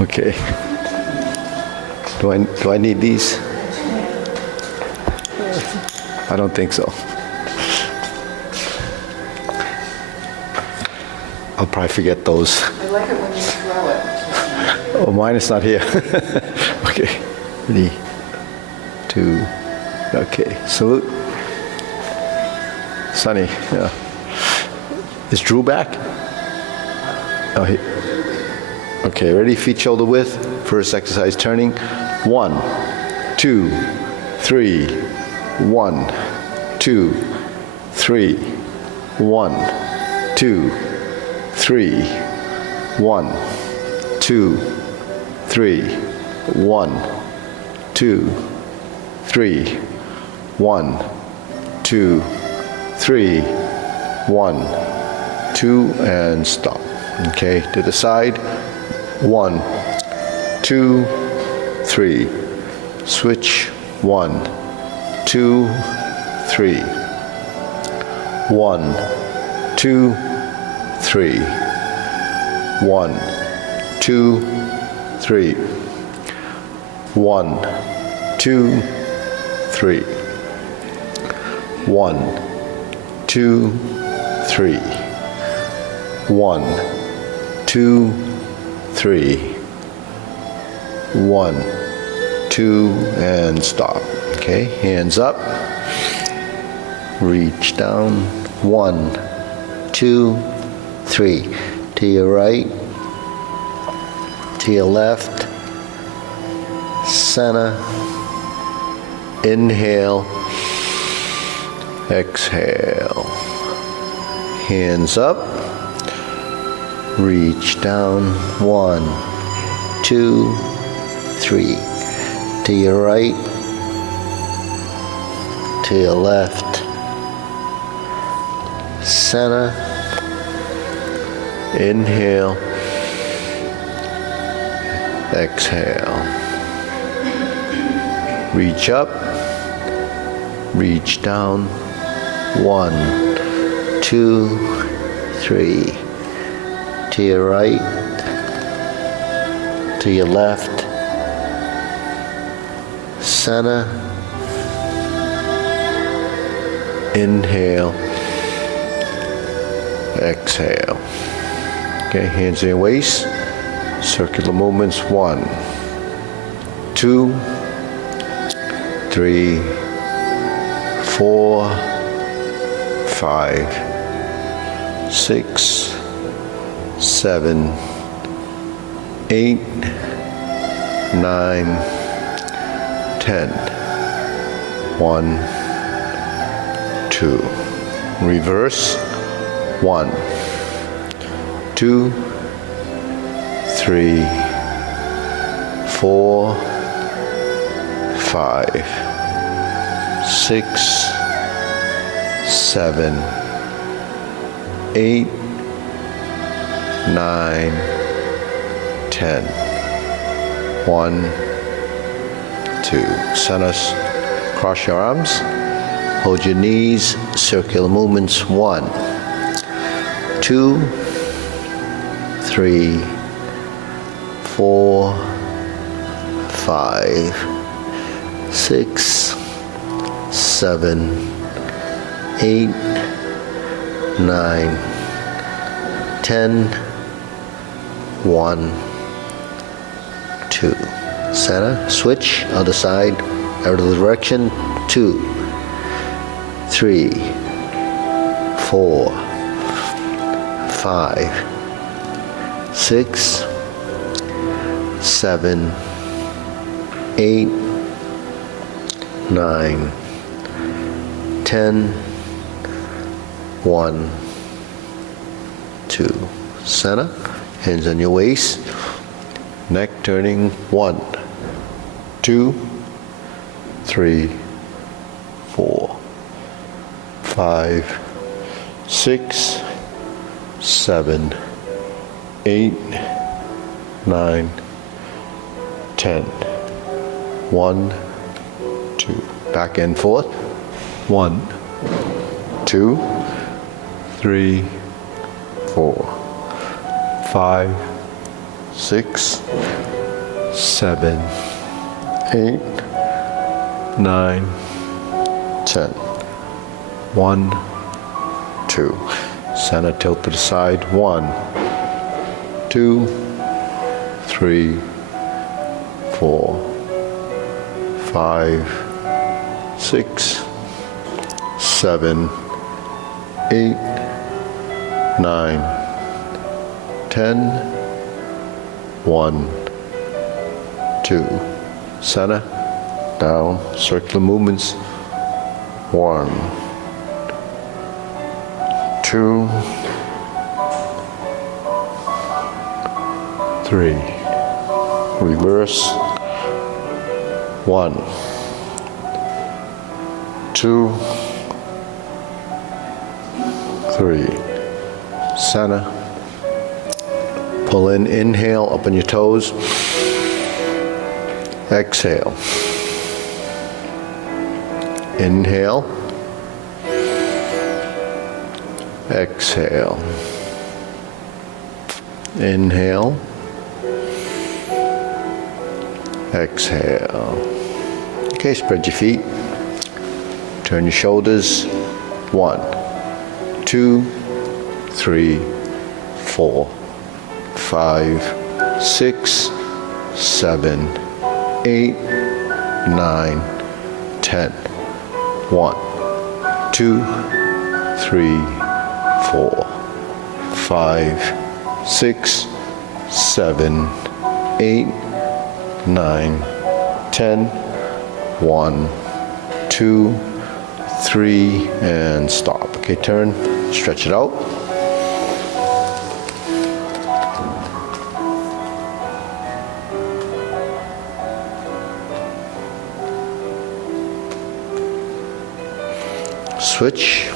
Okay. Do I need these? I don't think so. I'll probably forget those. I like it when you throw it. Oh, mine is not here. Okay. 3, 2. Okay. Salute. Sunny. Yeah. Is Drew back? Oh, he. Okay. Ready? Feet shoulder width. First exercise turning. 1, 2, 3. 1, 2, 3. 1, 2, 3. 1, 2, 3. 1, 2, 3. 1, 2, 3. 1, 2, and stop. Okay, to the side. 1, 2, 3. Switch. 1, 2, 3. 1, 2, 3. 1, 2, 3. 1, 2, 3. 1, 2, 3. 1, 2, 3. 1, 2, and stop. Okay, hands up. Reach down. 1, 2, 3. To your right, to your left, center, inhale, exhale. Hands up, reach down. 1, 2, 3. To your right, to your left, center, inhale, exhale. Reach up, reach down. 1, 2, 3. To your right, to your left, center, inhale, exhale. Okay, hands in your waist, circular movements. 1, 2, 3, 4, 5, 6, 7, 8, 9, 10. 1, 2. Reverse. 1, 2, 3, 4, 5, 6, 7, 8, 9, 10. 1, 2. Center. Cross your arms. Hold your knees. Circular movements. 1, 2, 3, 4, 5, 6, 7, 8, 9, 10. 1, 2. Center. Switch. Other side. Out of the direction. 2, 3, 4, 5, 6, 7, 8, 9, 10. 1, 2. Center. Hands on your waist. Neck turning. 1, 2, 3, 4, 5, 6, 7, 8, 9, 10. 1, 2. Back and forth. 1, 2, 3, 4, 5, 6, 7, 8, 9, 10. 1, 2. Center tilt to the side. 1, 2, 3, 4, 5, 6, 7, 8, 9, 10. 1, 2. Center, down, circular movements. 1, 2, 3. Reverse. 1, 2, 3. Center. Pull in, inhale, up on your toes. Exhale. Inhale. Exhale. Inhale. Exhale. Okay, spread your feet. Turn your shoulders. 1, 2, 3, 4, 5, 6, 7, 8, 9, 10. 1, 2, 3, 4, 5, 6, 7, 8, 9, 10. 1, 2, 3, and stop. Okay, turn, stretch it out. Switch.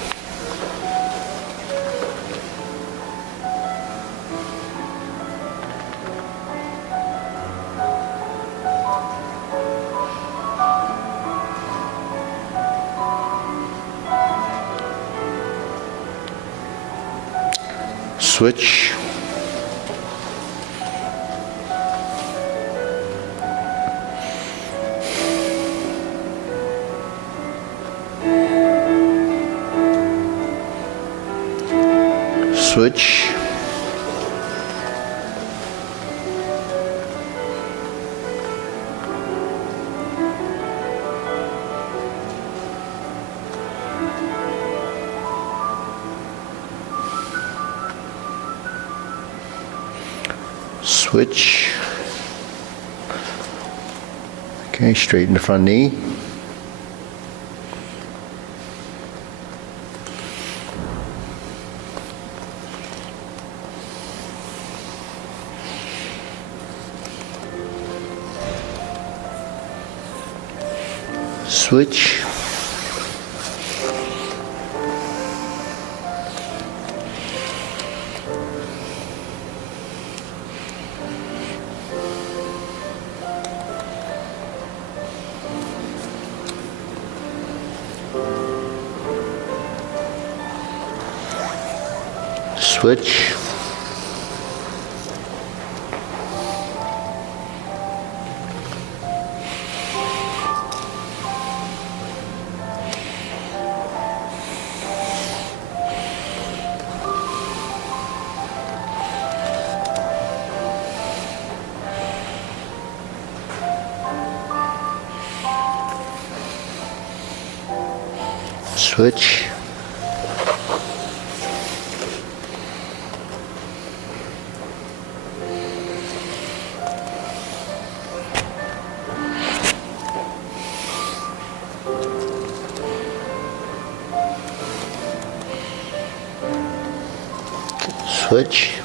Switch. Switch. Switch. Okay, straighten the front knee. Switch. Switch. Switch. Switch.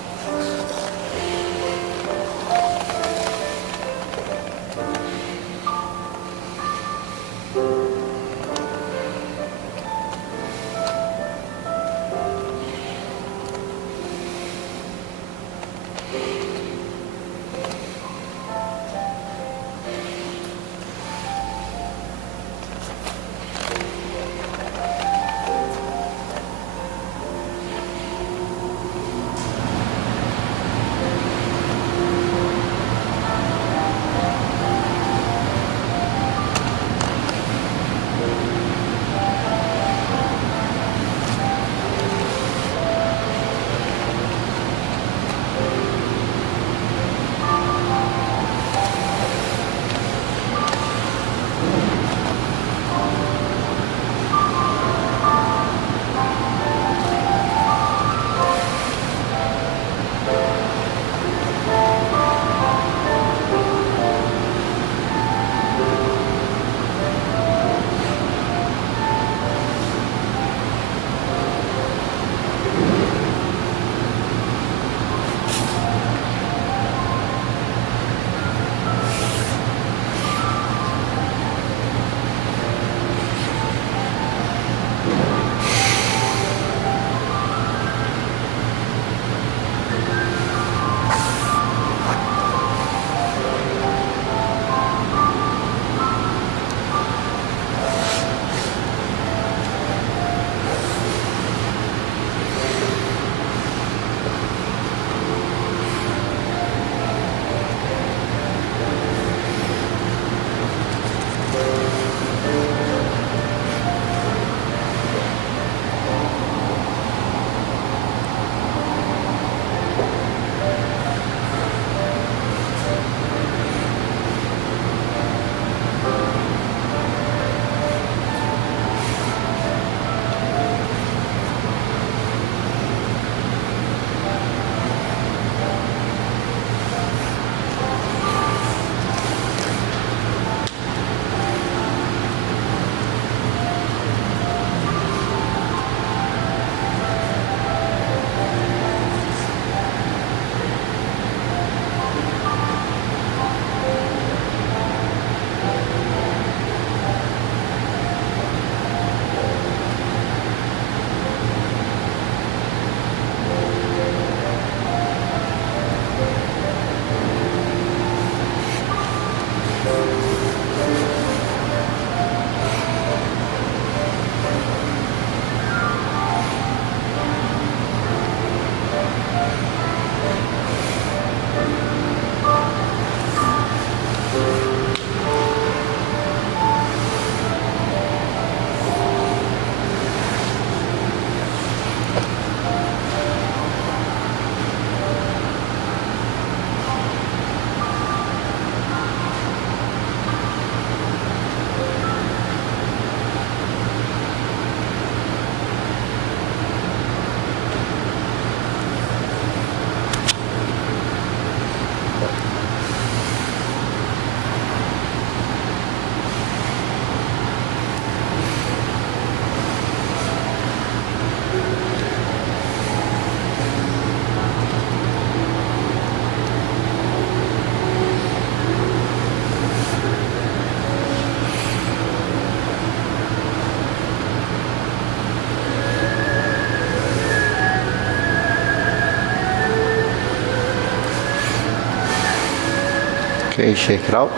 Okay, shake it out.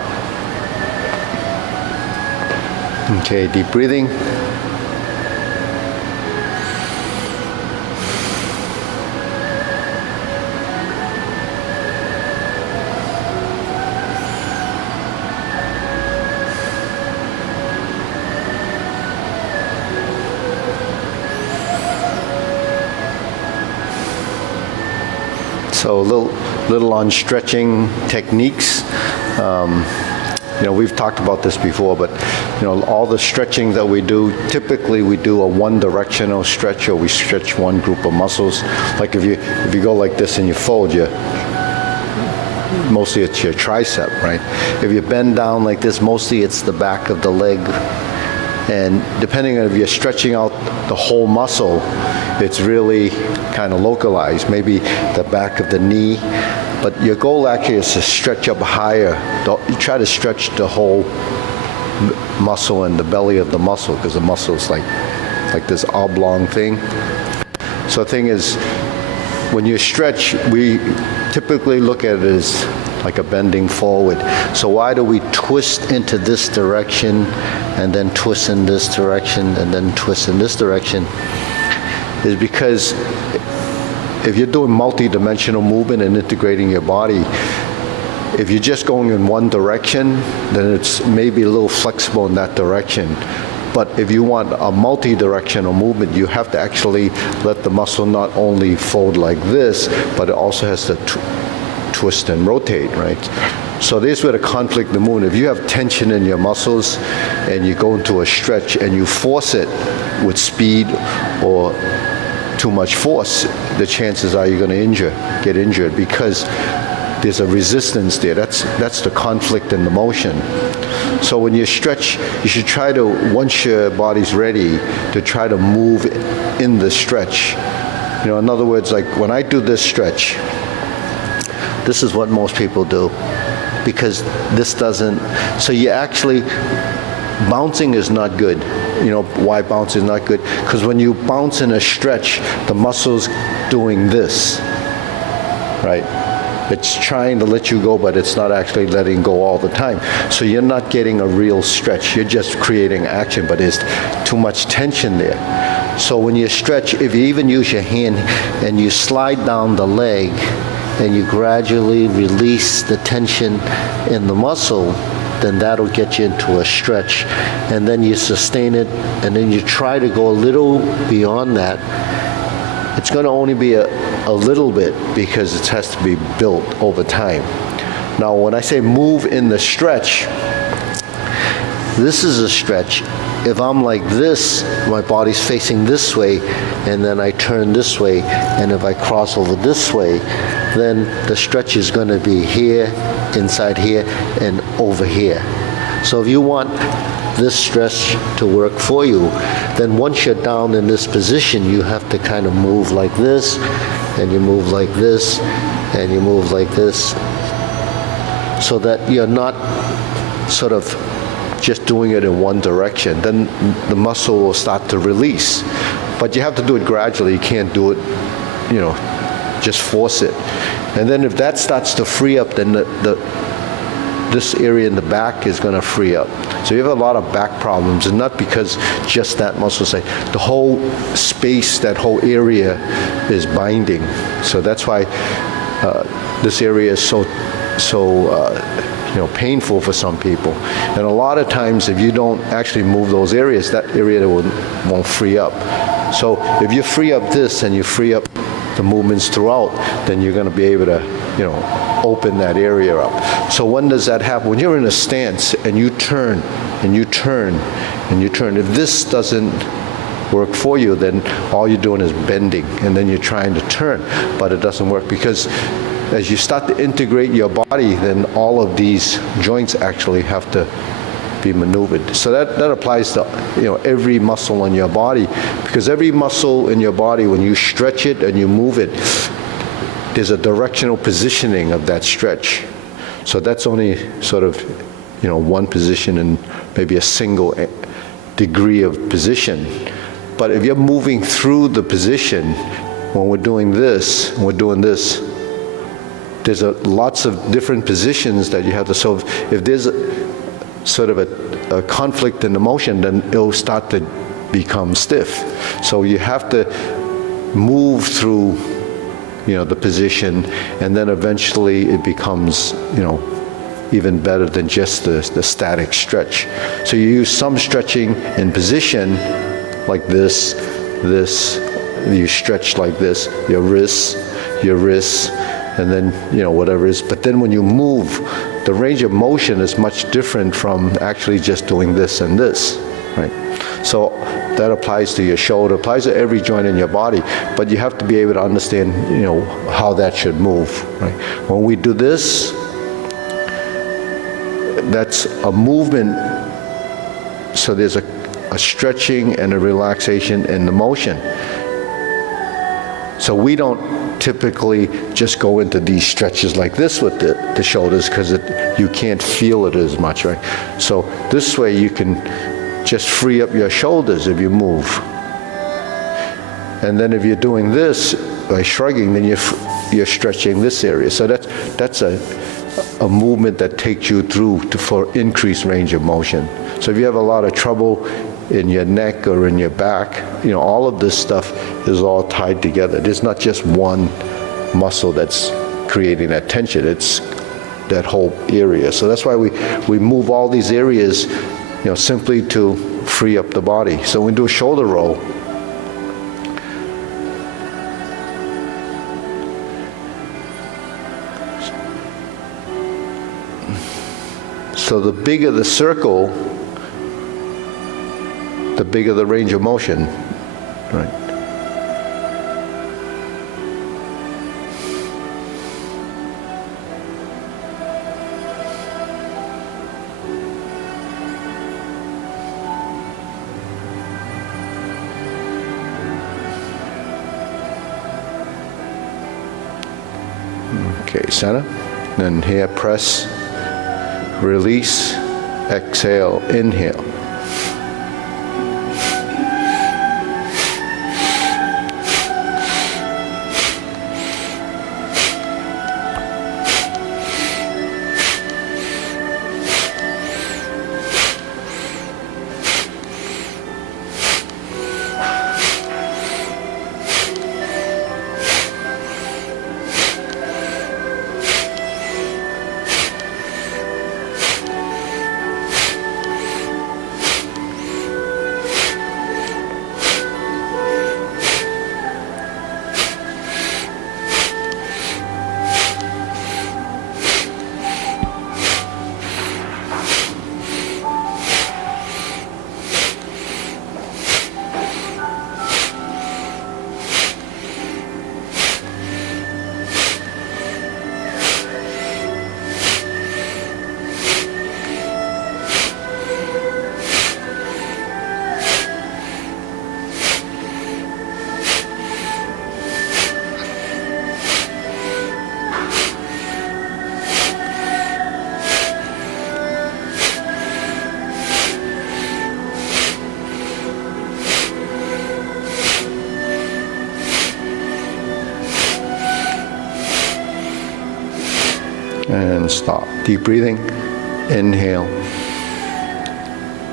Okay, deep breathing. So a little on stretching techniques. We've talked about this before, but all the stretching that we do, typically we do a one-directional stretch, or we stretch one group of muscles. Like if you go like this and you fold, mostly it's your tricep, right? If you bend down like this, mostly it's the back of the leg. And depending on if you're stretching out the whole muscle, it's really kind of localized, maybe the back of the knee. But your goal actually is to stretch up higher. You try to stretch the whole muscle and the belly of the muscle, because the muscle is like this oblong thing. So the thing is, when you stretch, we typically look at it as like a bending forward. So why do we twist into this direction and then twist in this direction and then twist in this direction? Is because if you're doing multi-dimensional movement and integrating your body, if you're just going in one direction, then it's maybe a little flexible in that direction. But if you want a multi-directional movement, you have to actually let the muscle not only fold like this, but it also has to twist and rotate, right? So this is where the conflict in the movement. If you have tension in your muscles and you go into a stretch and you force it with speed or too much force, the chances are you're going to get injured, because there's a resistance there. That's the conflict in the motion. So when you stretch, you should try to, once your body's ready, to try to move in the stretch. In other words, like when I do this stretch, this is what most people do, because this doesn't, so you actually, bouncing is not good. Why bouncing is not good? Because when you bounce in a stretch, the muscle's doing this, right? It's trying to let you go, but it's not actually letting go all the time. So you're not getting a real stretch. You're just creating action, but there's too much tension there. So when you stretch, if you even use your hand and you slide down the leg and you gradually release the tension in the muscle, then that'll get you into a stretch. And then you sustain it, and then you try to go a little beyond that. It's going to only be a little bit, because it has to be built over time. Now, when I say move in the stretch, this is a stretch. If I'm like this, my body's facing this way, and then I turn this way, and if I cross over this way, then the stretch is going to be here, inside here, and over here. So if you want this stretch to work for you, then once you're down in this position, you have to kind of move like this, and you move like this, and you move like this, so that you're not sort of just doing it in one direction. Then the muscle will start to release. But you have to do it gradually. You can't do it, just force it. And then if that starts to free up, then this area in the back is going to free up. So you have a lot of back problems, and not because just that muscle side. The whole space, that whole area is binding. So that's why this area is so painful for some people. And a lot of times, if you don't actually move those areas, that area won't free up. So if you free up this and you free up the movements throughout, then you're going to be able to, open that area up. So when does that happen? When you're in a stance and you turn and you turn and you turn, if this doesn't work for you, then all you're doing is bending, and then you're trying to turn, but it doesn't work, because as you start to integrate your body, then all of these joints actually have to be maneuvered. So that applies to every muscle in your body, because every muscle in your body, when you stretch it and you move it, there's a directional positioning of that stretch. So that's only sort of one position and maybe a single degree of position. But if you're moving through the position, when we're doing this, there's lots of different positions that you have to, so if there's sort of a conflict in the motion, then it'll start to become stiff. So you have to move through, the position, and then eventually it becomes, even better than just the static stretch. So you use some stretching in position, like this, you stretch like this, your wrists, and then, whatever it is. But then when you move, the range of motion is much different from actually just doing this and this, right? So that applies to your shoulder, applies to every joint in your body, but you have to be able to understand, how that should move, right? When we do this, that's a movement, so there's a stretching and a relaxation in the motion. So we don't typically just go into these stretches like this with the shoulders, because you can't feel it as much, right? So this way you can just free up your shoulders if you move. And then if you're doing this by shrugging, then you're stretching this area. So that's a movement that takes you through for increased range of motion. So if you have a lot of trouble in your neck or in your back, all of this stuff is all tied together. There's not just one muscle that's creating that tension, it's that whole area. So that's why we move all these areas, simply to free up the body. So when we do a shoulder roll, so the bigger the circle, the bigger the range of motion, right? Okay, center. Then here, press, release, exhale, inhale. And stop. Deep breathing. Inhale.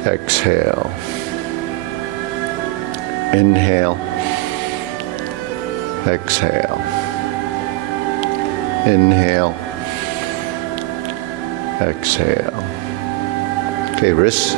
Exhale. Inhale. Exhale. Inhale. Exhale. Okay, wrists.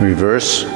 Reverse.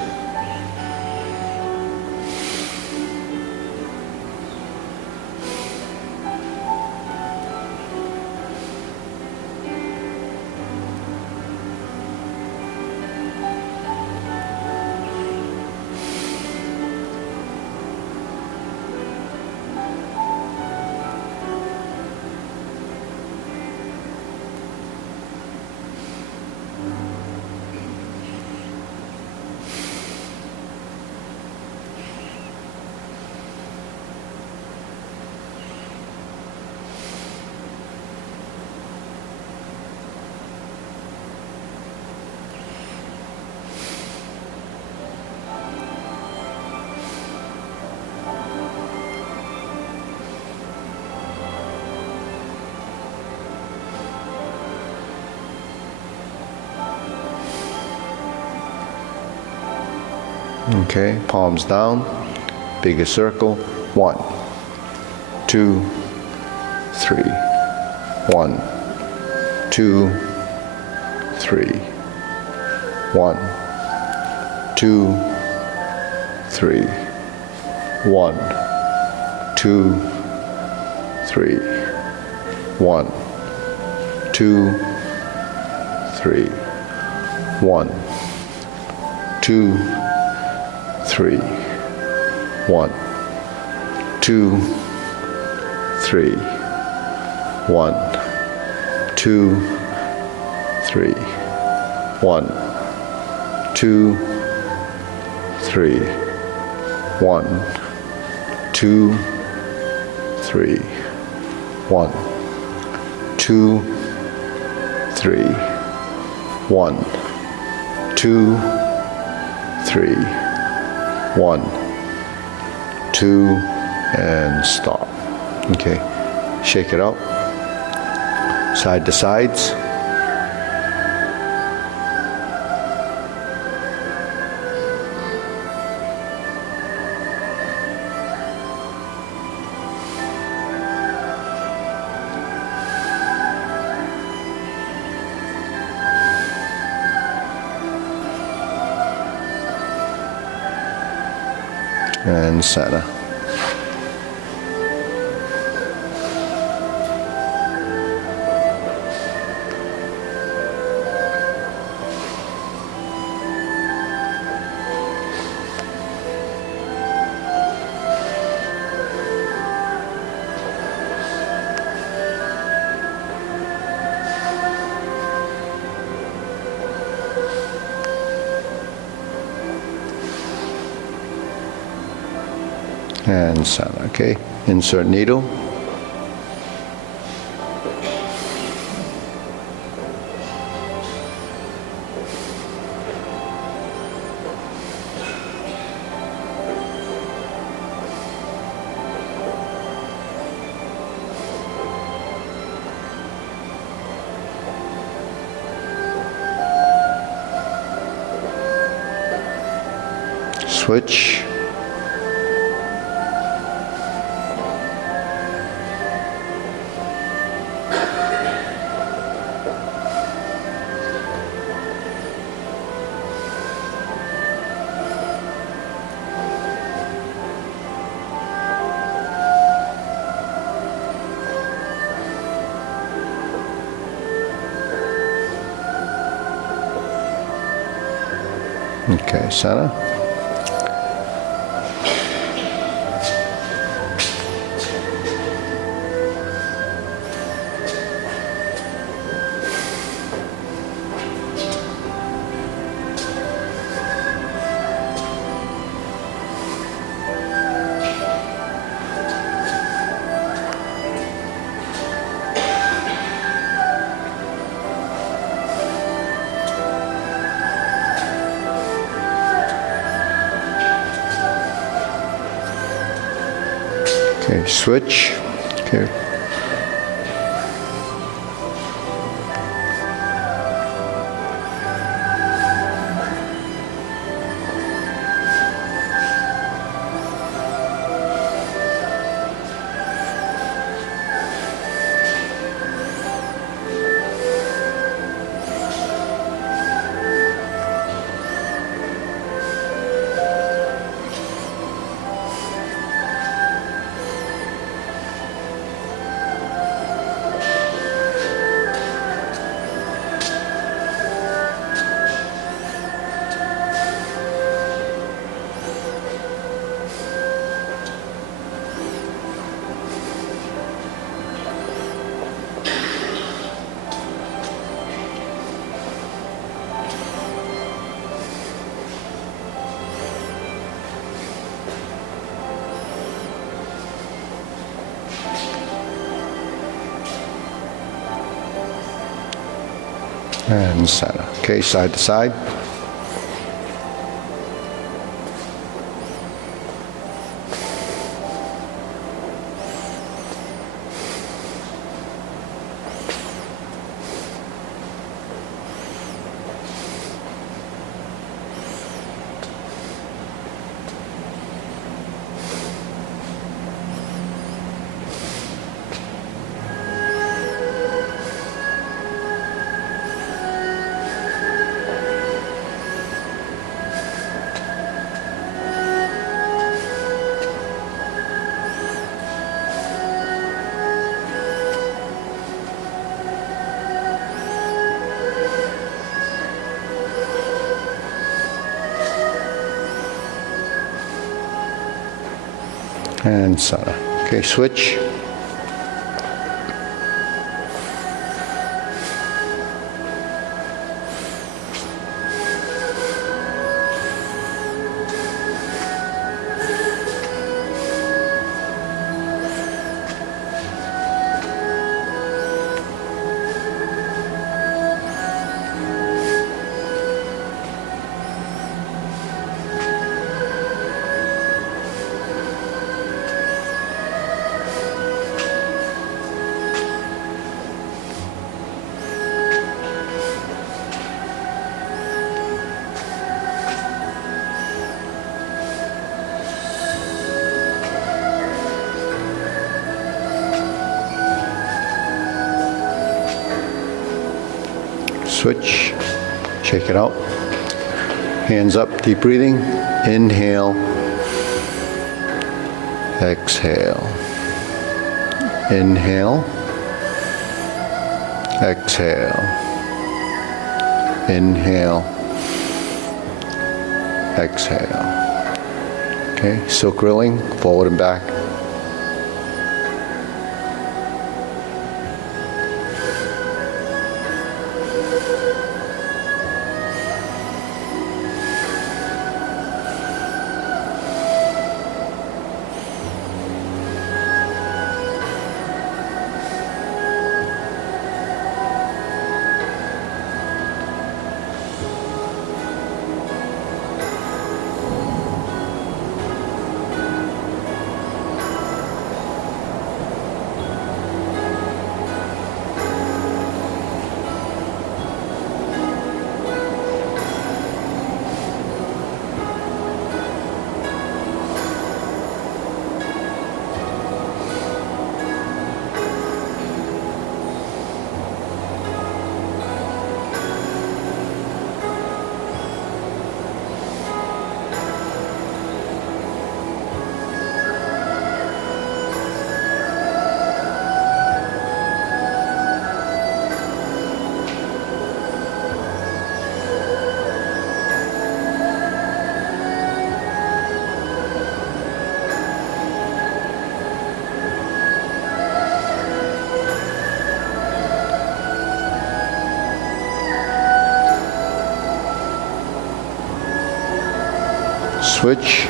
Okay, palms down, bigger circle. 1, 2, 3. 1, 2, 3. 1, 2, 3. 1, 2, 3. 1, 2, 3. 1, 2, 3. 1, 2, 3. 1, 2, 3. 1, 2, 3. 1, 2, 3. 1, 2, 3. 1, 2, 3. 1, 2, and stop. Okay, shake it out. Side to sides. And center. And center, okay? Insert needle. Switch. Okay, center. Okay, switch. Okay. And center. Okay, side to side. and center. Okay, switch. Switch, check it out. Hands up, deep breathing. Inhale, exhale. Inhale, exhale. Inhale, exhale. Okay, silk rilling, forward and back. Switch.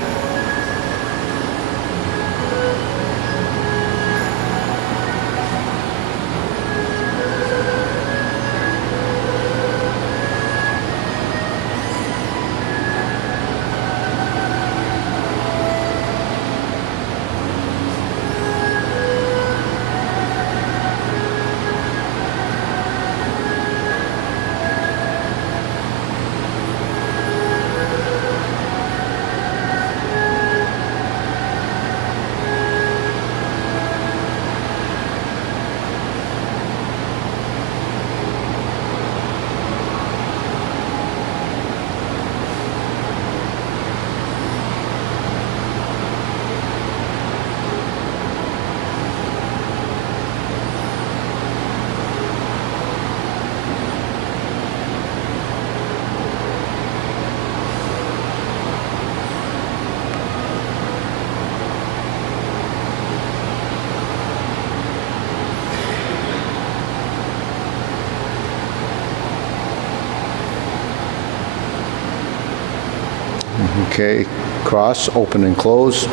Okay, cross, open and close.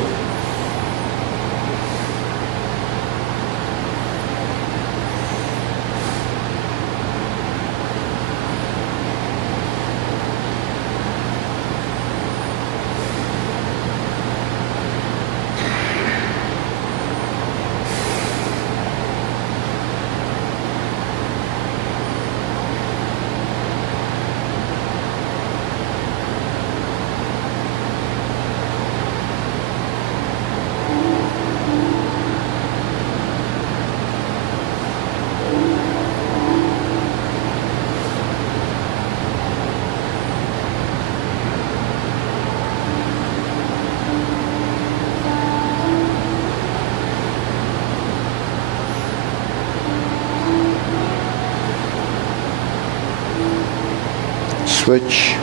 Switch.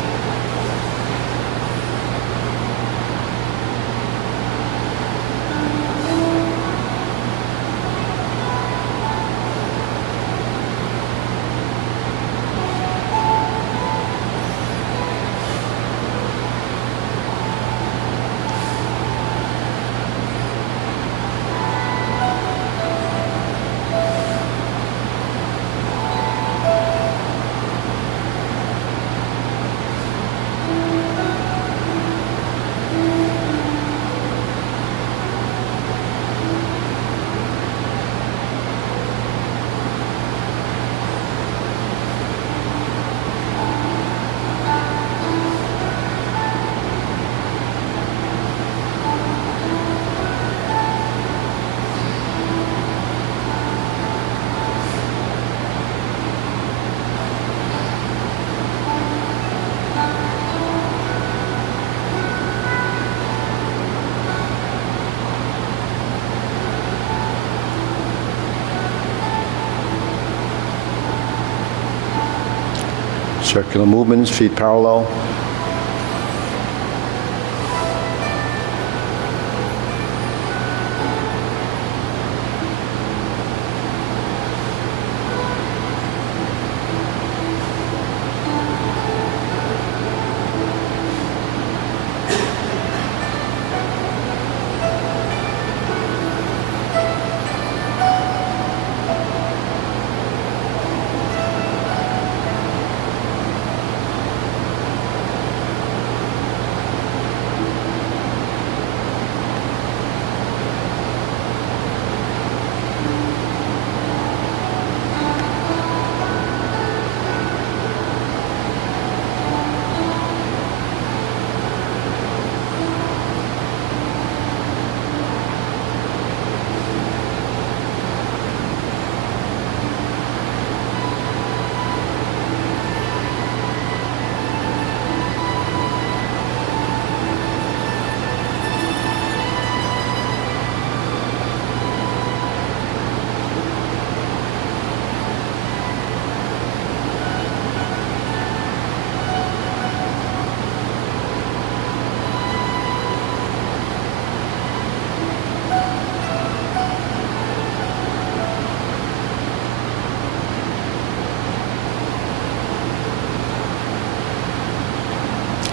Circular movements, feet parallel.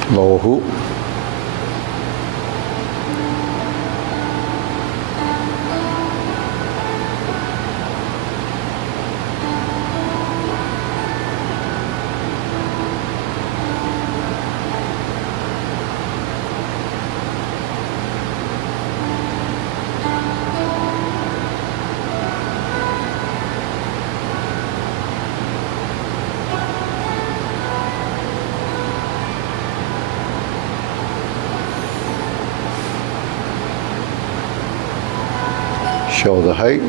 Lower hoop. Shoulder height.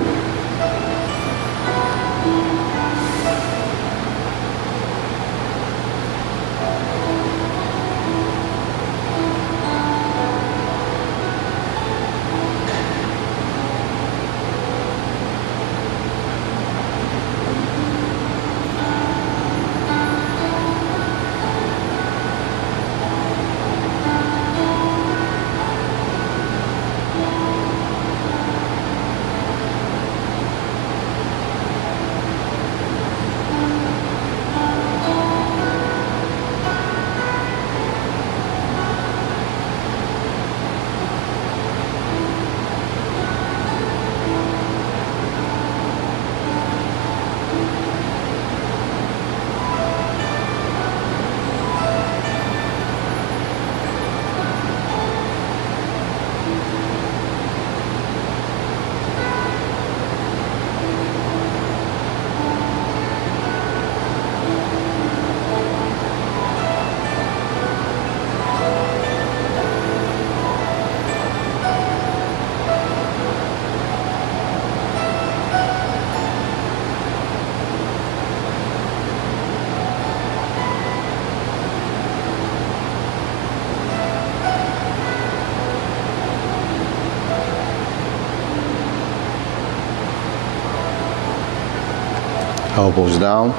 Elbows down.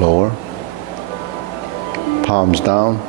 Lower. Palms down.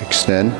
Extend.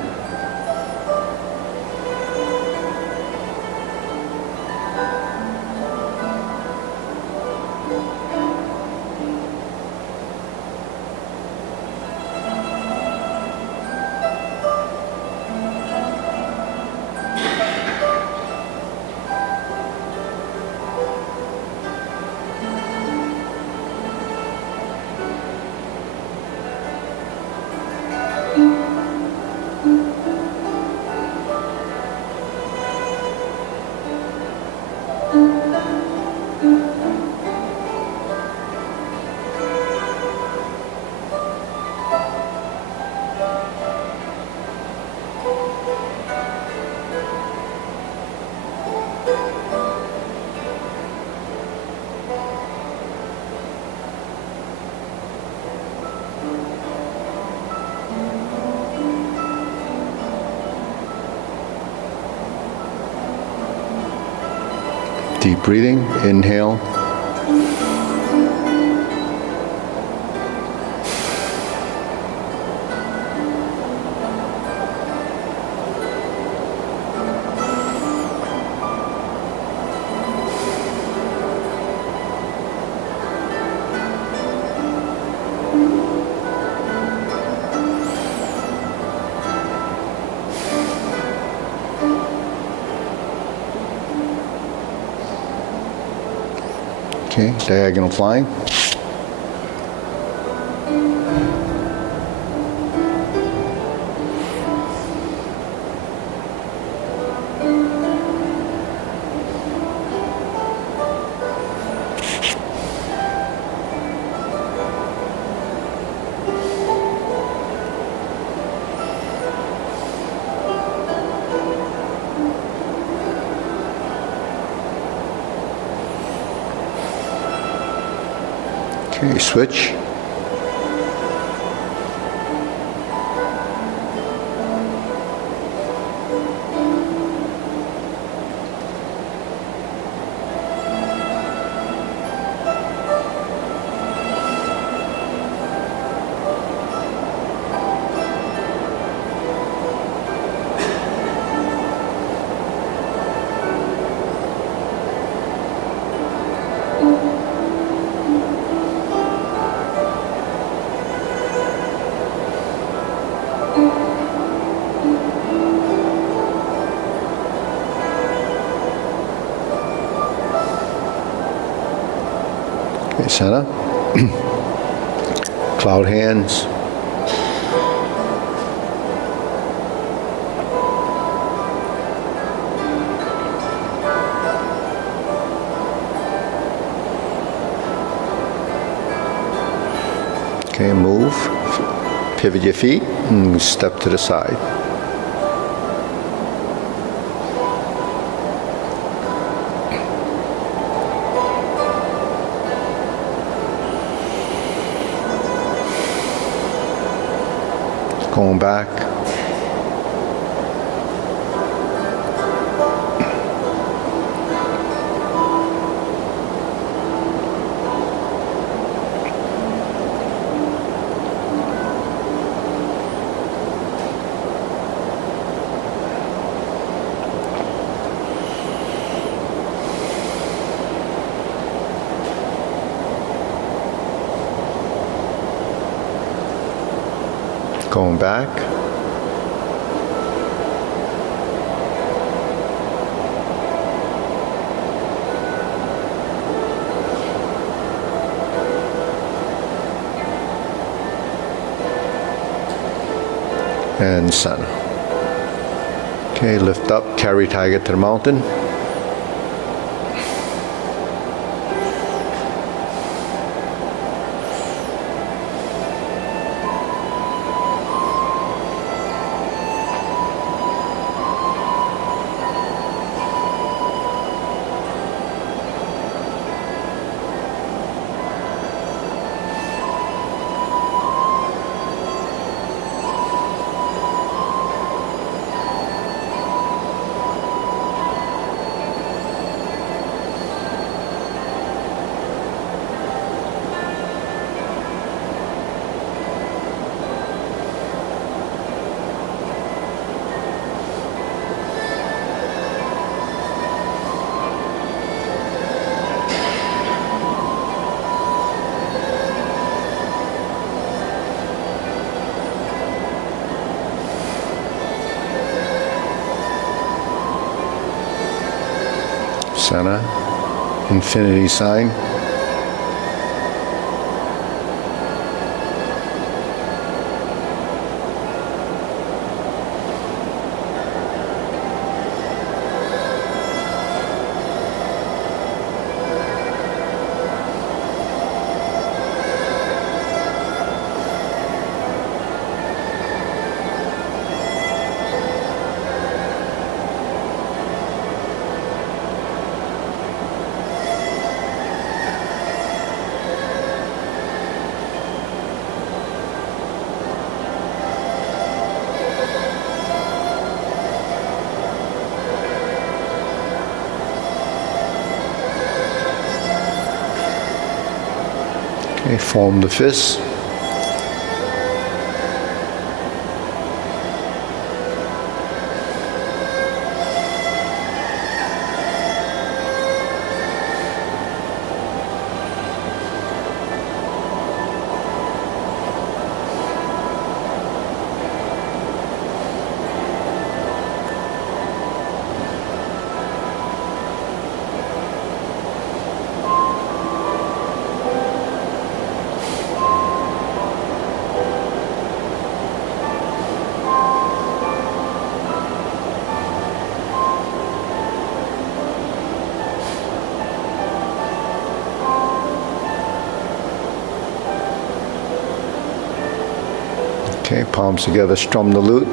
Deep breathing, inhale. Okay, diagonal flying. Okay, switch. Okay, center. Cloud hands. Okay, move. Pivot your feet and step to the side. Going back. Going back. And center. Okay, lift up, carry tiger to the mountain. Center, infinity sign. Okay, form the fist. Okay, palms together, strum the lute.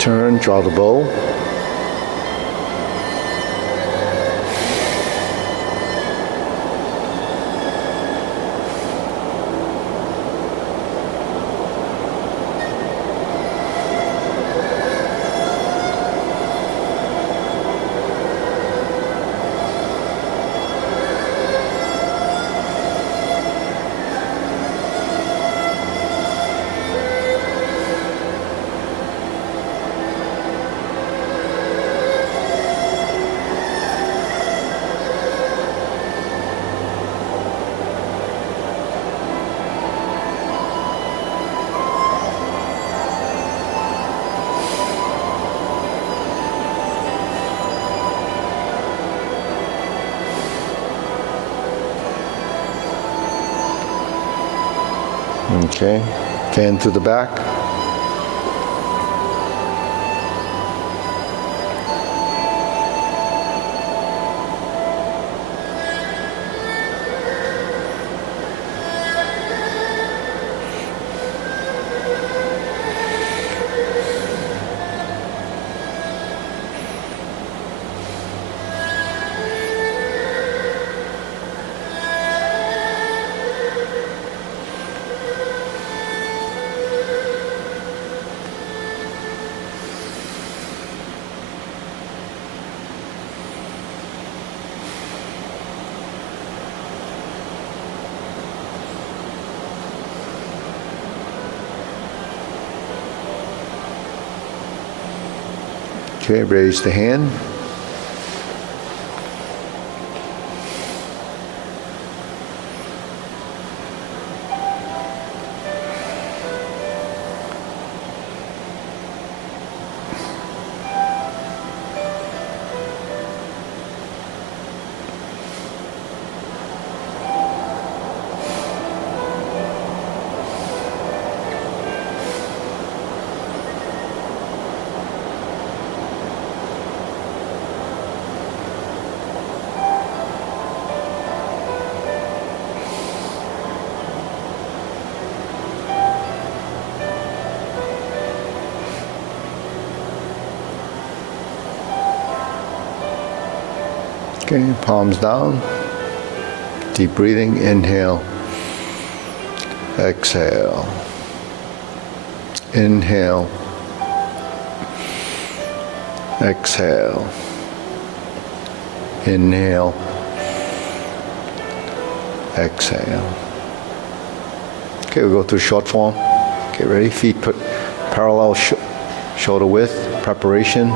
Turn, draw the bow. Okay, fan to the back. Okay, raise the hand. Okay, palms down. Deep breathing, inhale. Exhale. Inhale. Exhale. Inhale. Exhale. Okay, we'll go through short form. Okay, ready? Feet put parallel shoulder width, preparation.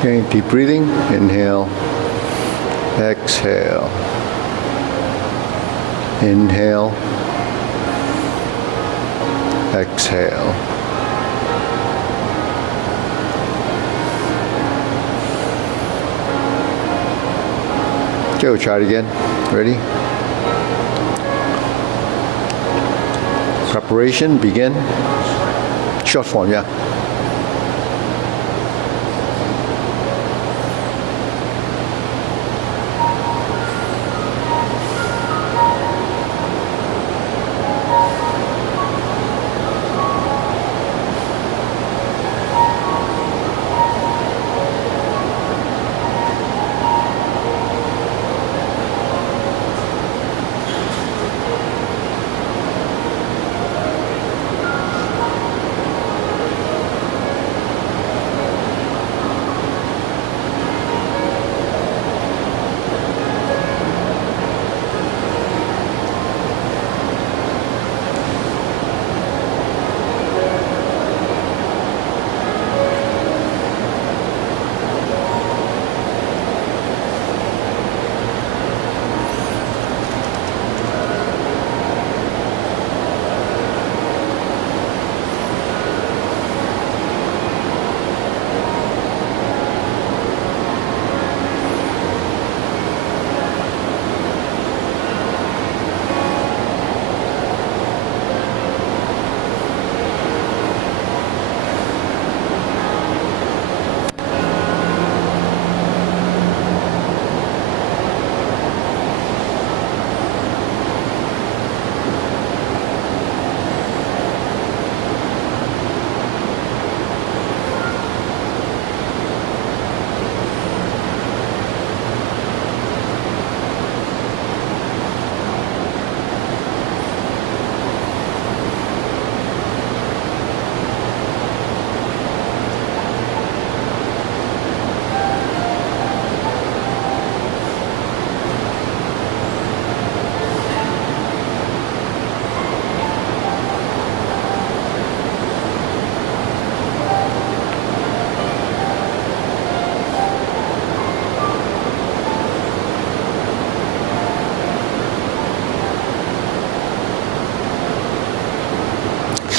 Okay, deep breathing. Inhale. Exhale. Inhale. Exhale. Okay, we'll try it again. Ready? Preparation, begin. Short form, yeah.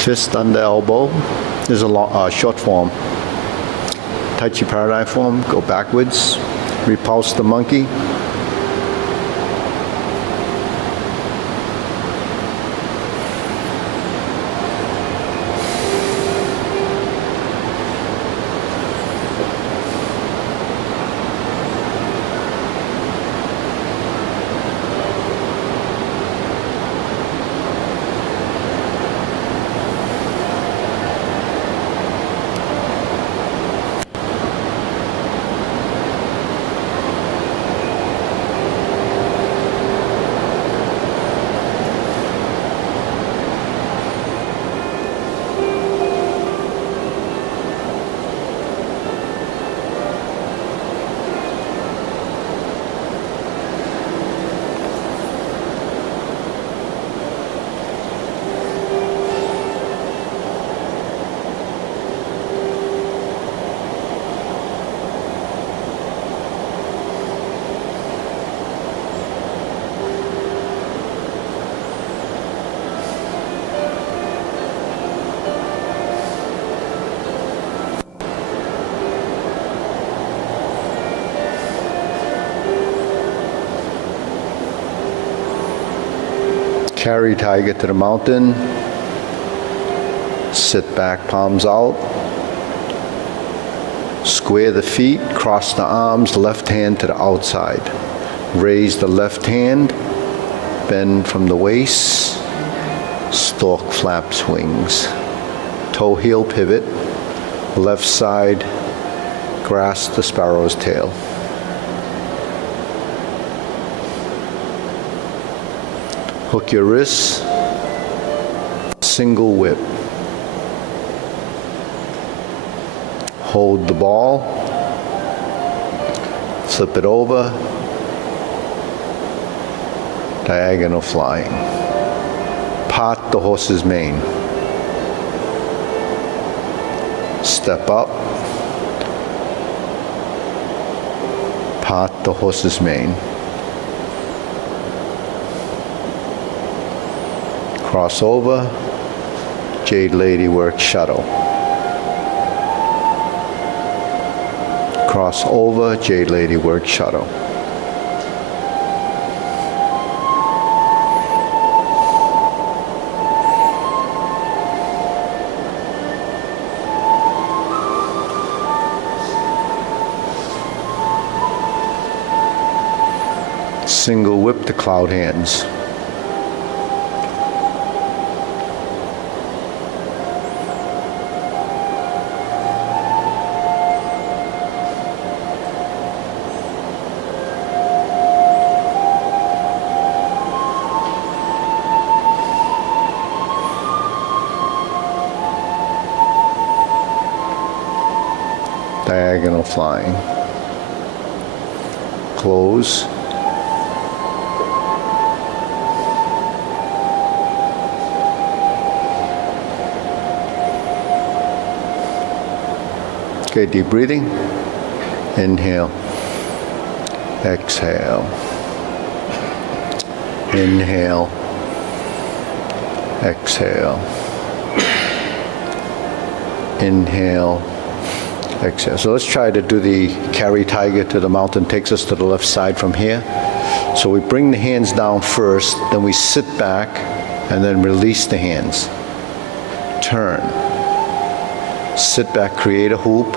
Fist under elbow. This is a short form. Tai Chi Paradigm form. Go backwards. Repulse the monkey. Carry tiger to the mountain. Sit back, palms out. Square the feet, cross the arms, left hand to the outside. Raise the left hand, bend from the waist. Stork flaps wings. Toe heel pivot. Left side, grasp the sparrow's tail. Hook your wrists, single whip. Hold the ball, flip it over, diagonal flying. Part the horse's mane. Step up, part the horse's mane. Cross over, Jade Lady work shuttle. Cross over, Jade Lady work shuttle. Single whip the cloud hands. Diagonal flying. Close. Okay, deep breathing. Inhale. Exhale. Inhale. Exhale. Inhale. Exhale. So let's try to do the carry tiger to the mountain. Takes us to the left side from here. So we bring the hands down first, then we sit back, and then release the hands. Turn. Sit back, create a hoop.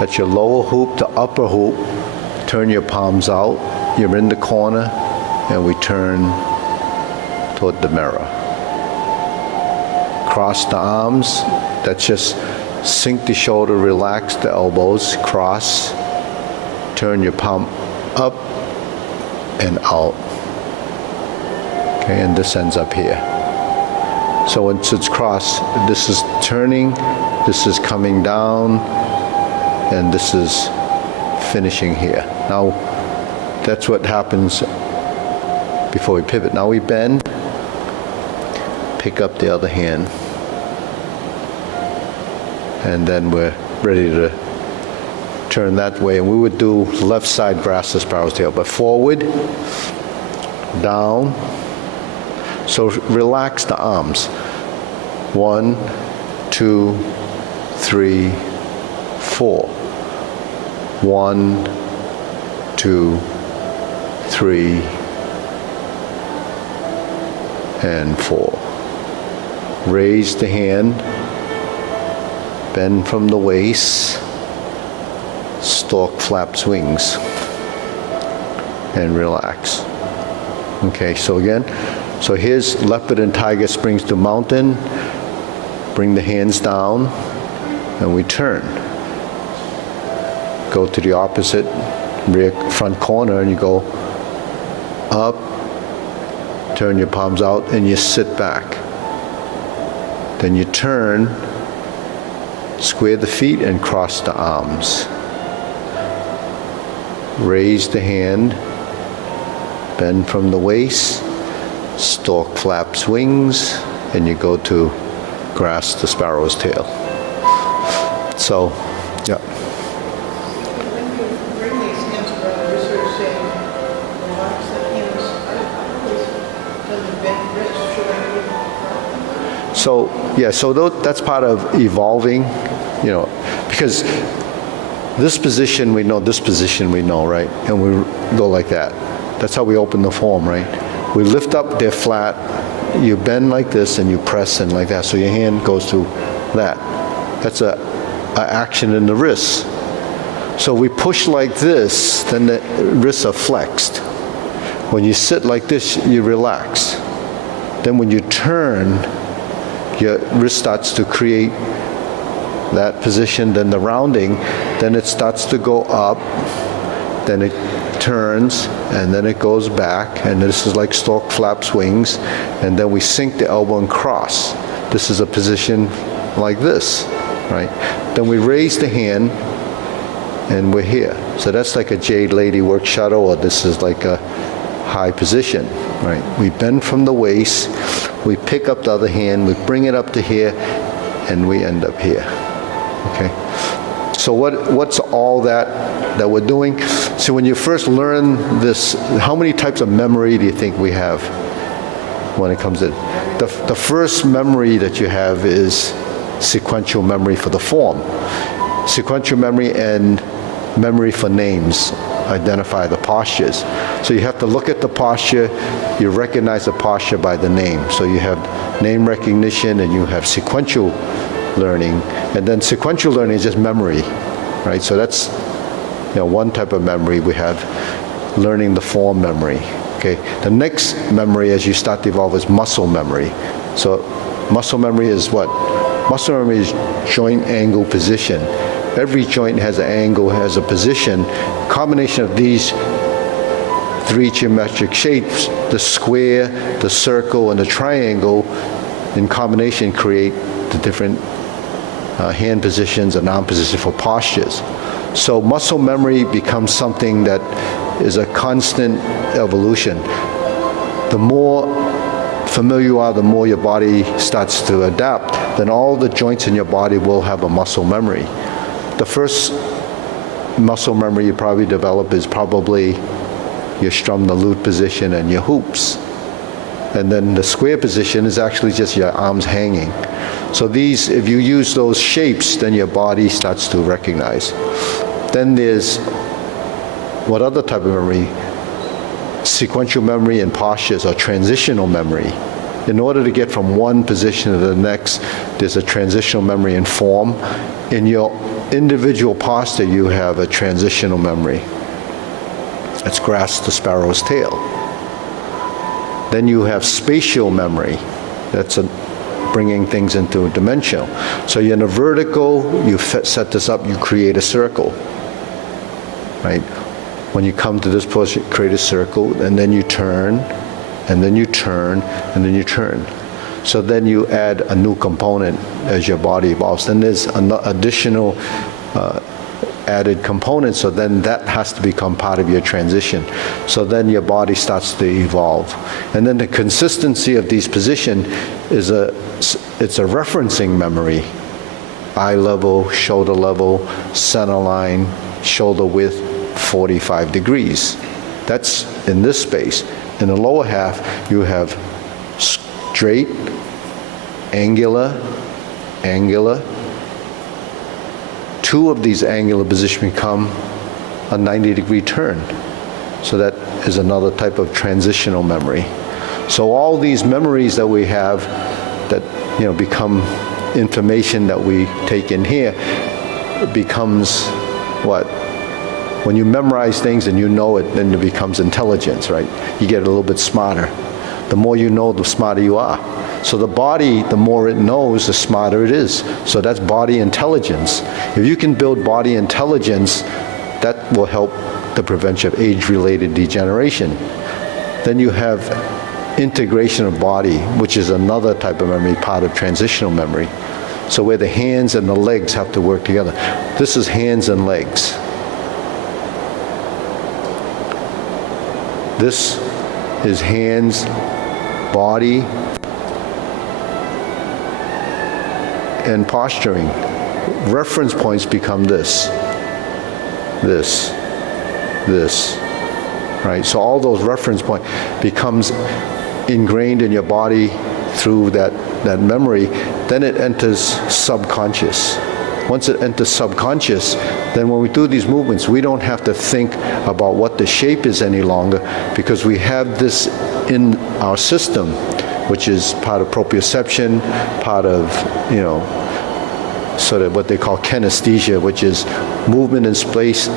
That's your lower hoop to upper hoop. Turn your palms out. You're in the corner, and we turn toward the mirror. Cross the arms. That's just sink the shoulder, relax the elbows, cross. Turn your palm up and out. Okay, and this ends up here. So once it's crossed, this is turning, this is coming down, and this is finishing here. Now, that's what happens before we pivot. Now we bend, pick up the other hand, and then we're ready to turn that way. And we would do left side grass to sparrow's tail, but forward, down. So relax the arms. 1, 2, 3, 4. 1, 2, 3, and 4. Raise the hand, bend from the waist, stork flaps wings, and relax. Okay, so again, so here's leopard and tiger springs to mountain. Bring the hands down, and we turn. Go to the opposite rear front corner, and you go up, turn your palms out, and you sit back. Then you turn, square the feet, and cross the arms. Raise the hand, bend from the waist, stork flaps wings, and you go to grass the sparrow's tail. So, yeah. When you bring these hands around, you're sort of saying, relax the hands. I always done the bent wrist. Should I do? So, yeah, so that's part of evolving, you know, because this position we know, right? And we go like that. That's how we open the form, right? We lift up, they're flat, you bend like this, and you press in like that. So your hand goes to that. That's a action in the wrists. So we push like this, then the wrists are flexed. When you sit like this, you relax. Then when you turn, your wrist starts to create that position, then the rounding, then it starts to go up, then it turns, and then it goes back, and this is like stork flaps wings, and then we sink the elbow and cross. This is a position like this, right? Then we raise the hand, and we're here. So that's like a Jade Lady work shuttle, or this is like a high position, right? We bend from the waist, we pick up the other hand, we bring it up to here, and we end up here, okay? So what's all that we're doing? So when you first learn this, how many types of memory do you think we have when it comes to the first memory that you have is sequential memory for the form. Sequential memory and memory for names identify the postures. So you have to look at the posture, you recognize the posture by the name. So you have name recognition and you have sequential learning, and then sequential learning is just memory, right? So that's one type of memory. We have learning the form memory. Okay. The next memory as you start to evolve is muscle memory. So muscle memory is what? Muscle memory is joint angle position. Every joint has an angle, has a position. Combination of these three geometric shapes, the square, the circle, and the triangle, in combination create the different hand positions and arm positions for postures. So muscle memory becomes something that is a constant evolution. The more familiar you are, the more your body starts to adapt, then all the joints in your body will have a muscle memory. The first muscle memory you probably develop is probably your strum the lute position and your hoops. And then the square position is actually just your arms hanging. So these, if you use those shapes, then your body starts to recognize. Then there's what other type of memory? Sequential memory and postures or transitional memory. In order to get from one position to the next, there's a transitional memory in form. In your individual posture, you have a transitional memory. That's grasp the sparrow's tail. Then you have spatial memory. That's bringing things into a dimensional. So you're in a vertical, you set this up, you create a circle, right? When you come to this position, create a circle, and then you turn, and then you turn, and then you turn. So then you add a new component as your body evolves. Then there's an additional added component, so then that has to become part of your transition. So then your body starts to evolve. And then the consistency of these positions is it's a referencing memory. Eye level, shoulder level, center line, shoulder width, 45 degrees. That's in this space. In the lower half, you have straight, angular, angular. Two of these angular positions become a 90-degree turn. So that is another type of transitional memory. So all these memories that we have that become information that we take in here, it becomes what? When you memorize things and you know it, then it becomes intelligence, right? You get a little bit smarter. The more you know, the smarter you are. So the body, the more it knows, the smarter it is. So that's body intelligence. If you can build body intelligence, that will help the prevention of age-related degeneration. Then you have integration of body, which is another type of memory, part of transitional memory. So where the hands and the legs have to work together. This is hands and legs. This is hands, body, and posturing. Reference points become this, right? So all those reference points becomes ingrained in your body through that memory. Then it enters subconscious. Once it enters subconscious, then when we do these movements, we don't have to think about what the shape is any longer, because we have this in our system, which is part of proprioception, part of, sort of what they call kinesthesia, which is movement in space,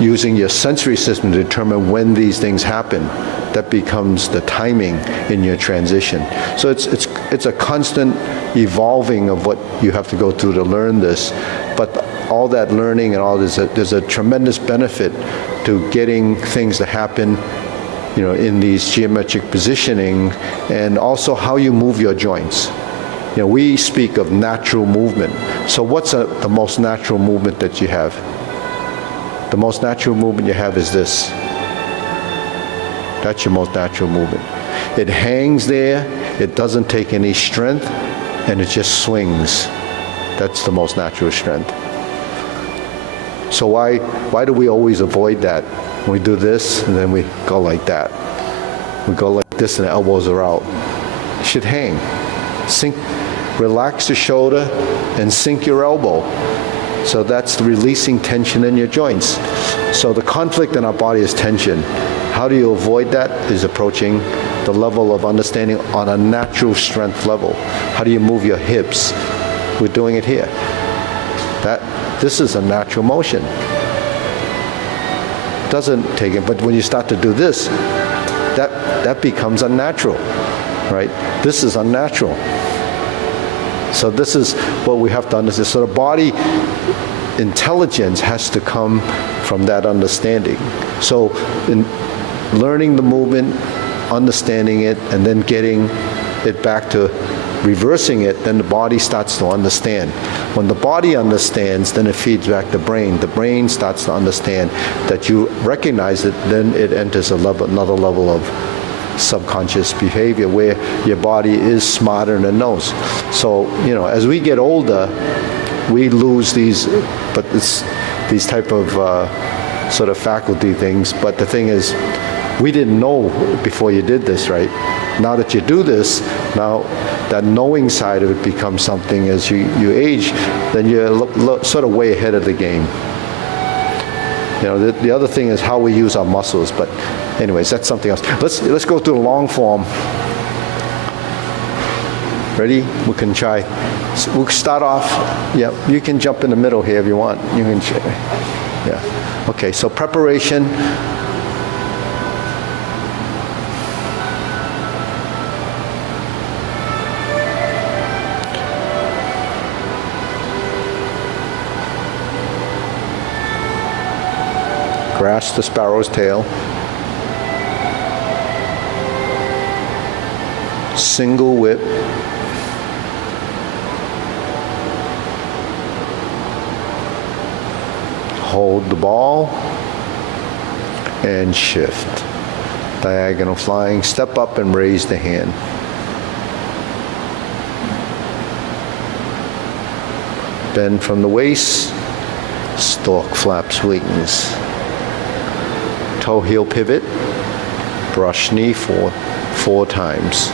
using your sensory system to determine when these things happen. That becomes the timing in your transition. So it's a constant evolving of what you have to go through to learn this. But all that learning and all this, there's a tremendous benefit to getting things to happen, in these geometric positioning, and also how you move your joints. We speak of natural movement. So what's the most natural movement that you have? The most natural movement you have is this. That's your most natural movement. It hangs there, it doesn't take any strength, and it just swings. That's the most natural strength. So why do we always avoid that? We do this, and then we go like that. We go like this, and the elbows are out. You should hang. Sink, relax the shoulder, and sink your elbow. So that's releasing tension in your joints. So the conflict in our body is tension. How do you avoid that? Is approaching the level of understanding on a natural strength level. How do you move your hips? We're doing it here. This is a natural motion. Doesn't take it, but when you start to do this, that becomes unnatural, right? This is unnatural. So this is what we have to understand. So the body intelligence has to come from that understanding. So in learning the movement, understanding it, and then getting it back to reversing it, then the body starts to understand. When the body understands, then it feeds back the brain. The brain starts to understand that you recognize it, then it enters another level of subconscious behavior where your body is smarter than knows. So, as we get older, we lose these type of sort of faculty things. But the thing is, we didn't know before you did this, right? Now that you do this, now that knowing side of it becomes something as you age, then you're sort of way ahead of the game. The other thing is how we use our muscles, but anyways, that's something else. Let's go through the long form. Ready? We can try. We'll start off. Yeah, you can jump in the middle here if you want. You can. Yeah. Okay. So preparation. Grasp the sparrow's tail. Single whip. Hold the ball and shift. Diagonal flying. Step up and raise the hand. Bend from the waist. Stork flaps wings. Toe heel pivot, brush knee four times.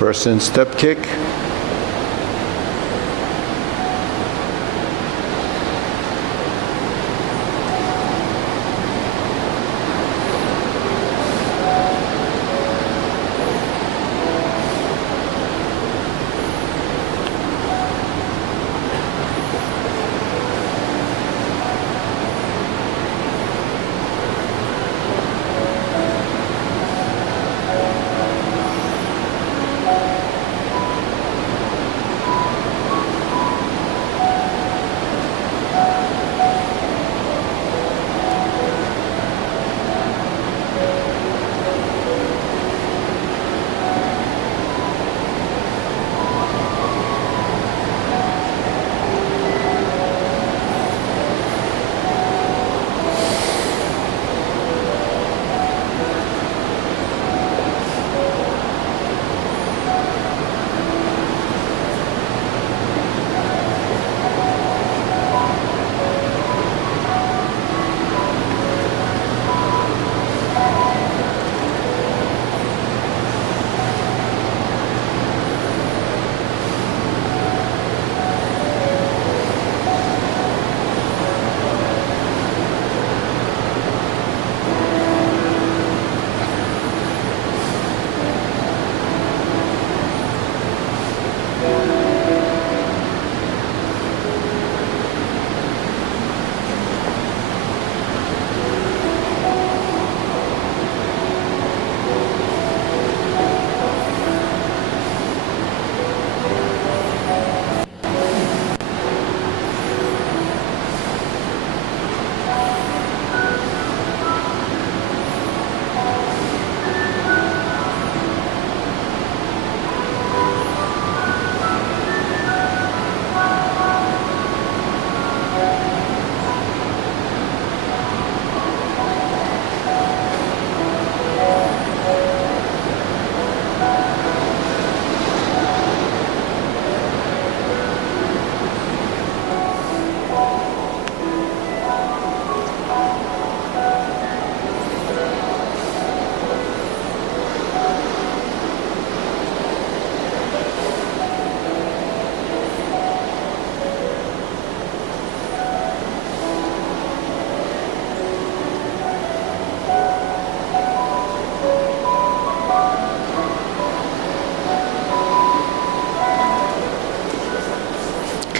First instep kick.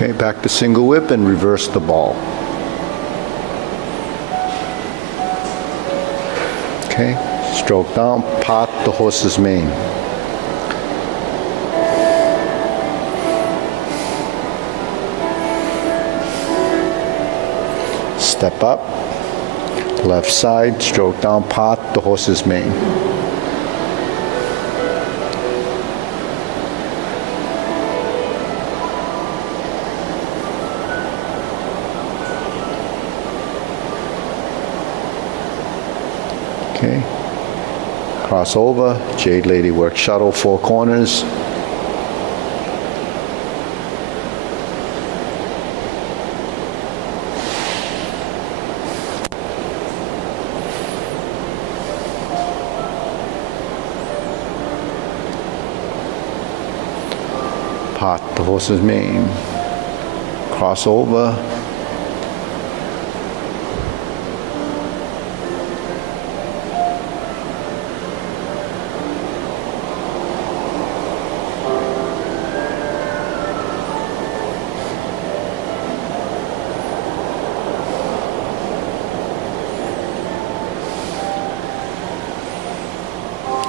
Okay, back to single whip and reverse the ball. Okay, stroke down, pot the horse's mane. Step up, left side, stroke down, pot the horse's mane. Okay, cross over, Jade Lady work shuttle, four corners. Pot the horse's mane, cross over.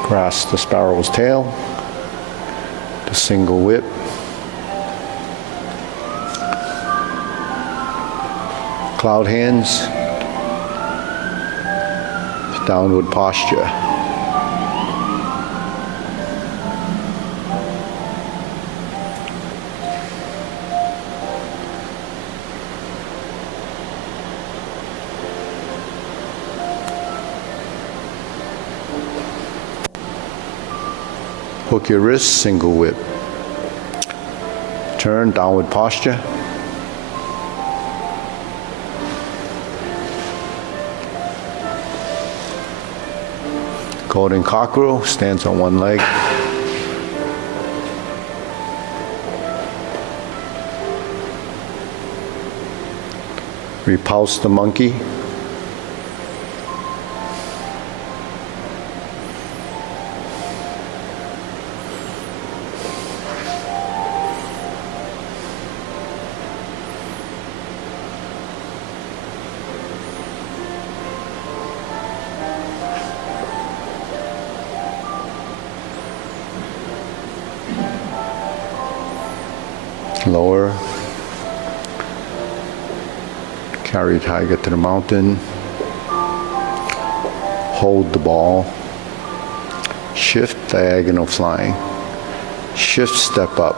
Cross the sparrow's tail, the single whip, cloud hands, downward posture. Hook your wrists, single whip. Turn, downward posture. Golden cockerel, stands on one leg. Repulse the monkey. Lower. Carry tiger to the mountain. Hold the ball. Shift, diagonal flying. Shift, step up.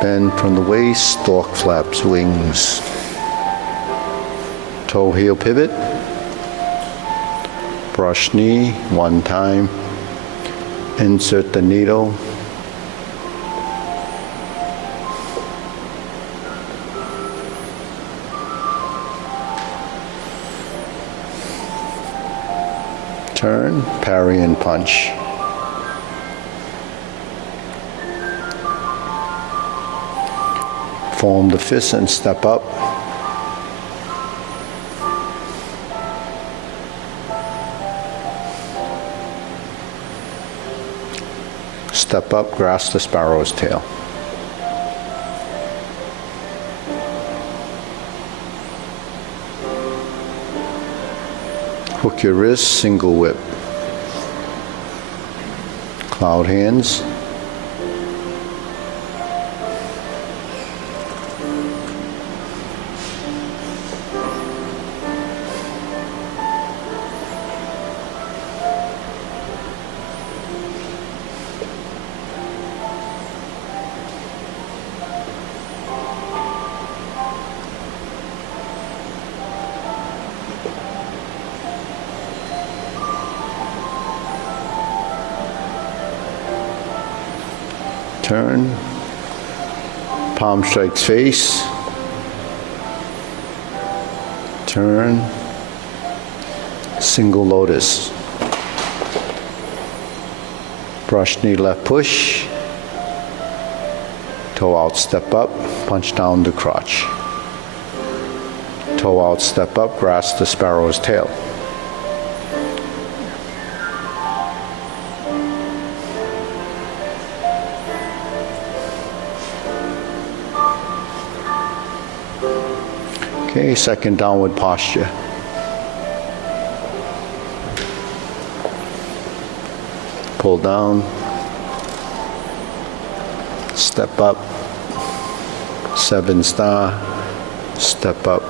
Bend from the waist, stork flaps wings. Toe heel pivot. Brush knee, one time. Insert the needle. Turn, parry and punch. Form the fist and step up. Step up, grasp the sparrow's tail. Hook your wrist, single whip. Cloud hands. Turn, palm strikes face, turn, single lotus, brush knee left push, toe out step up, punch down the crotch, toe out step up, grasp the sparrow's tail. Okay, second downward posture. Pull down, step up, 7-star, step up.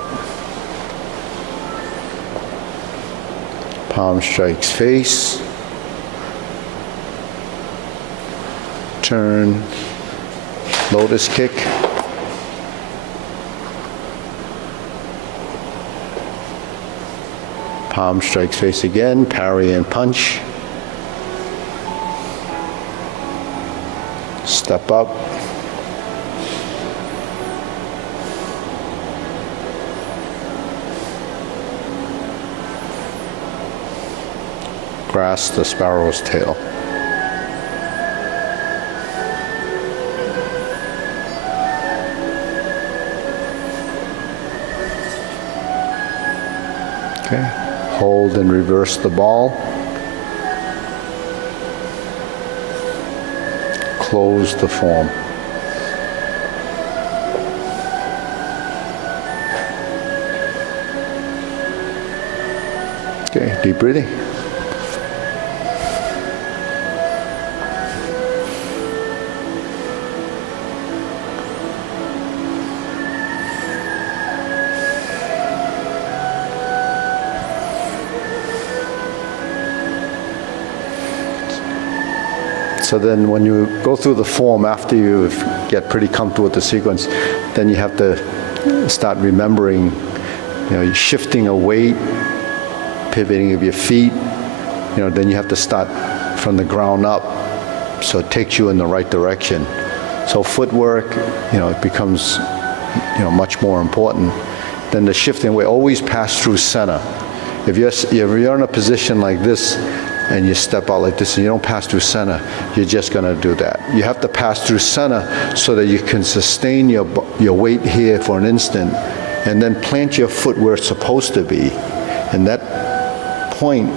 Palm strikes face, turn, lotus kick. Palm strikes face again, parry and punch. Step up. Grasp the sparrow's tail. Okay. Hold and reverse the ball. Close the form. Okay, deep breathing. So then when you go through the form, after you get pretty comfortable with the sequence, then you have to start remembering, shifting a weight, pivoting of your feet. Then you have to start from the ground up, so it takes you in the right direction. So footwork, it becomes, much more important. Then the shifting weight, always pass through center. If you're in a position like this, and you step out like this and you don't pass through center, you're just going to do that. You have to pass through center so that you can sustain your weight here for an instant and then plant your foot where it's supposed to be. And that point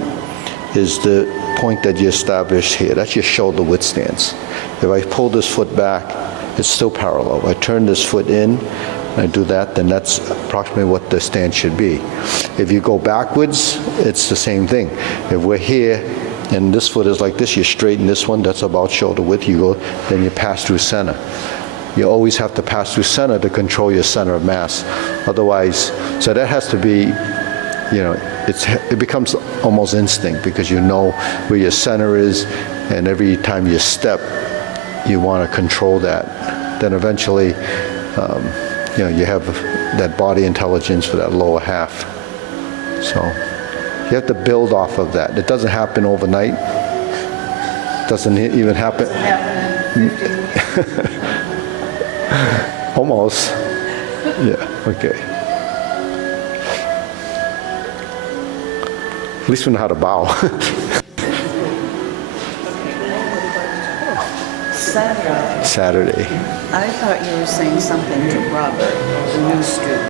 is the point that you establish here. That's your shoulder width stance. If I pull this foot back, it's still parallel. I turn this foot in, and I do that, then that's approximately what the stance should be. If you go backwards, it's the same thing. If we're here, and this foot is like this, you straighten this one, that's about shoulder width, you go, then you pass through center. You always have to pass through center to control your center of mass. Otherwise, so that has to be, you know, it becomes almost instinct because you know where your center is, and every time you step, you want to control that. Then eventually, you know, you have that body intelligence for that lower half. So you have to build off of that. It doesn't happen overnight. It doesn't even happen. Doesn't happen in 15 weeks. Almost. Yeah, okay. At least we know how to bow. Saturday. Saturday. I thought you were saying something to Robert, the new student.